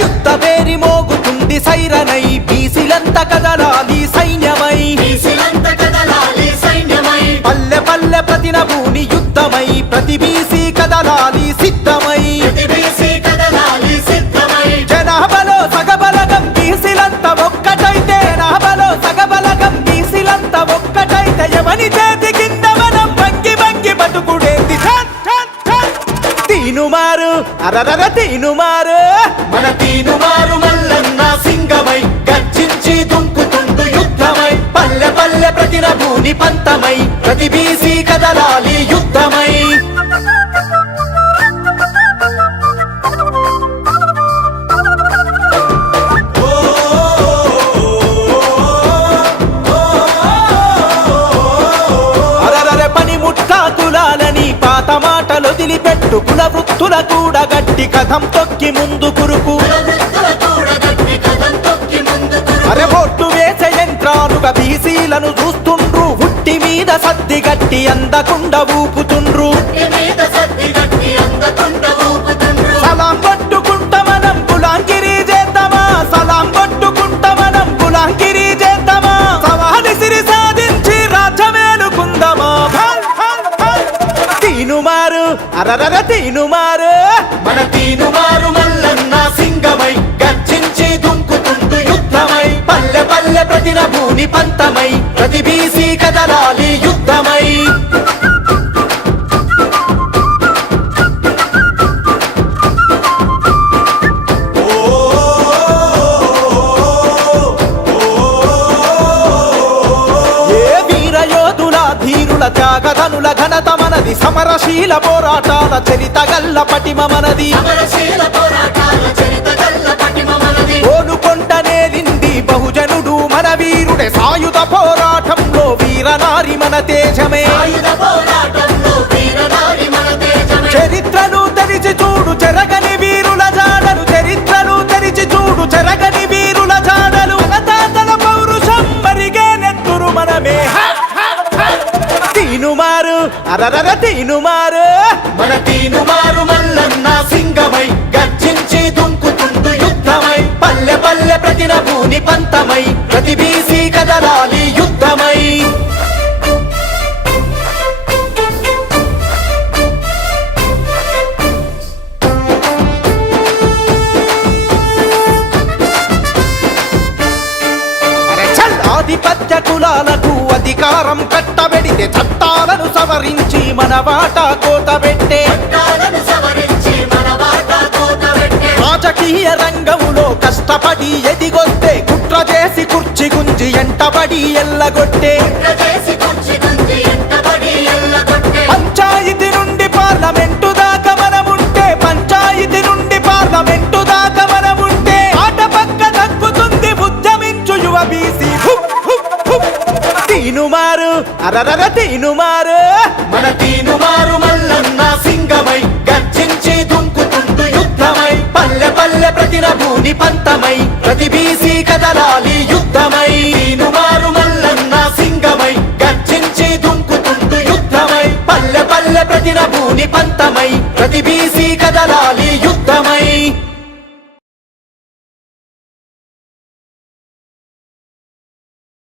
యుద్ధ పేరి మోగుతుంది సైరనై బీసీలంత కదలాలి సైన్యమై పల్లె పల్లె ప్రతిన భూని యుద్ధమై ప్రతి బీసీ కదలాలి సిద్ధమై జనాభాలో సగబలగం బీసీలంత ఒక్కటైతే జనాభాలో సగబలగం బీసీలంత ఒక్కటైతే ఎవని చేతి కింద మనం వంగి వంగి బతుకుడేంది తీనుమారు అరరర తీనుమారు మన తీనుమారు మల్లన్న సింగమై గర్జించి దుంకుతుండు యుద్ధమై పల్లె పల్లె ప్రతిన భూని పంతమై ప్రతి బీసీ కదలాలి యుద్ధమై అరరరే పనిముట్ట కులాలని పాత మాటలు వదిలిపెట్టు కుల వృత్తుల కూడా గట్టి కథం తొక్కి ముందు కురుకు అరే బొట్టు వేసే యంత్రాలుగా బీసీలను చూస్తుండ్రు హుట్టి మీద సద్ది గట్టి అందకుండా ఊపుతుండ్రు సలాం కొట్టుకుంటా మనం గులాంగిరి చేద్దామా సలాం కొట్టుకుంటా మనం గులాంగిరి చేద్దామా సవాలి సిరి సాధించి రాజ్యమేలుకుందామా తీనుమారు అరరర తీనుమారు మన తీనుమారు మల్లన్న సింగమై గర్జించి దుంకుతుండు యుద్ధమై పల్లె పల్లె ప్రతిన భూని పంతమై ప్రతి బీసీ కదలాలి యుద్ధమై ఏ వీరయోధుల ధీరుల త్యాగధనుల ఘనత మనది సమరశీల పోరాటాల చరిత గల్ల పటిమ మనది ఓలుకొండనేలింది బహుజనుడు మన వీరుడే సాయుధ పోరాటంలో వీరనారి మన తేజమే చరిత్రను తెరిచి చూడు చెరగని వీరుల జాడలు చరిత్రను తెరిచి చూడు చెరగని వీరుల జాడలు తాతల పౌరుషం మరిగే నెత్తురు మనమే తీనుమారు అరరర తీనుమారు మన తీనుమారు మల్లన్న సింగమై గర్జించి దుంకుతుండు యుద్ధమై పల్లె పల్లె ప్రతిన భూని పంతమై ప్రతి బీసీ కదలాలి యుద్ధమై ఆధిపత్య కులాలకు అధికారం కట్టబెడితే చట్టాలను సవరించి మన వాటా కోతబెట్టే రాజకీయ రంగములో కష్టపడి ఎదిగొస్తే కుట్ర చేసి కుర్చీ గుంజి ఎంటబడి ఎల్లగొట్టే పంచాయతీ నుండి పార్లమెంటు దాకా మనముంటే పంచాయతీ నుండి పార్లమెంటు దాకా మనముంటే ఆట పక్క తగ్గుతుంది ఉద్యమించు యువ బీసీ తీనుమారు అరరర తీనుమారు మన తీనుమారు మల్లన్న సింగమై గర్జించి దుంకుతుండు యుద్ధమై పల్లె పల్లె ప్రతిన భూని పంతమై ప్రతి బీసీ కదలాలి యుద్ధమై తీనుమారు మల్లన్న సింగమై గర్జించి దుంకుతుండు యుద్ధమై పల్లె పల్లె ప్రతిన భూని పంతమై ప్రతి బీసీ కదలాలి యుద్ధమై